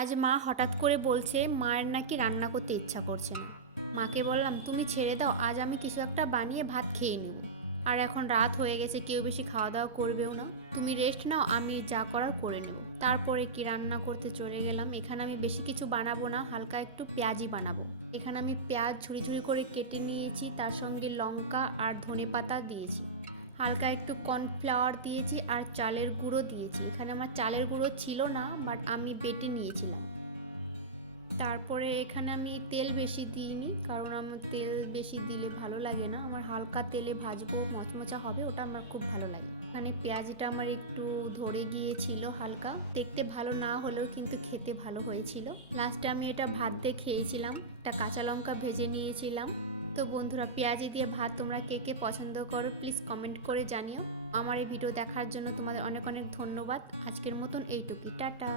আজ মা হঠাৎ করে বলছে মায়ের নাকি রান্না করতে ইচ্ছা করছে না। মাকে বললাম তুমি ছেড়ে দাও, আজ আমি কিছু একটা বানিয়ে ভাত খেয়ে নেব। আর এখন রাত হয়ে গেছে, কেউ বেশি খাওয়া দাওয়া করবেও না, তুমি রেস্ট নাও, আমি যা করার করে নেব। তারপরে কি রান্না করতে চলে গেলাম। এখানে আমি বেশি কিছু বানাবো না, হালকা একটু পেঁয়াজি বানাবো। এখানে আমি পেঁয়াজ ঝুড়ি ঝুড়ি করে কেটে নিয়েছি, তার সঙ্গে লঙ্কা আর ধনেপাতা দিয়েছি, হালকা একটু কর্নফ্লাওয়ার দিয়েছি আর চালের গুঁড়ো দিয়েছি। এখানে আমার চালের গুঁড়ো ছিল না, বাট আমি বেটে নিয়েছিলাম। তারপরে এখানে আমি তেল বেশি দিইনি, কারণ আমার তেল বেশি দিলে ভালো লাগে না। আমার হালকা তেলে ভাজবো, মচমচা হবে, ওটা আমার খুব ভালো লাগে। এখানে পেঁয়াজটা আমার একটু ধরে গিয়েছিল হালকা, দেখতে ভালো না হলেও কিন্তু খেতে ভালো হয়েছিল। লাস্টে আমি এটা ভাত দিয়ে খেয়েছিলাম, একটা কাঁচা লঙ্কা ভেজে নিয়েছিলাম। তো বন্ধুরা, পেঁয়াজি দিয়ে ভাত তোমরা কে কে পছন্দ করো প্লিজ কমেন্ট করে জানিও। আমার এই ভিডিও দেখার জন্য তোমাদের অনেক অনেক ধন্যবাদ। আজকের মতন এইটুকুই, টাটা।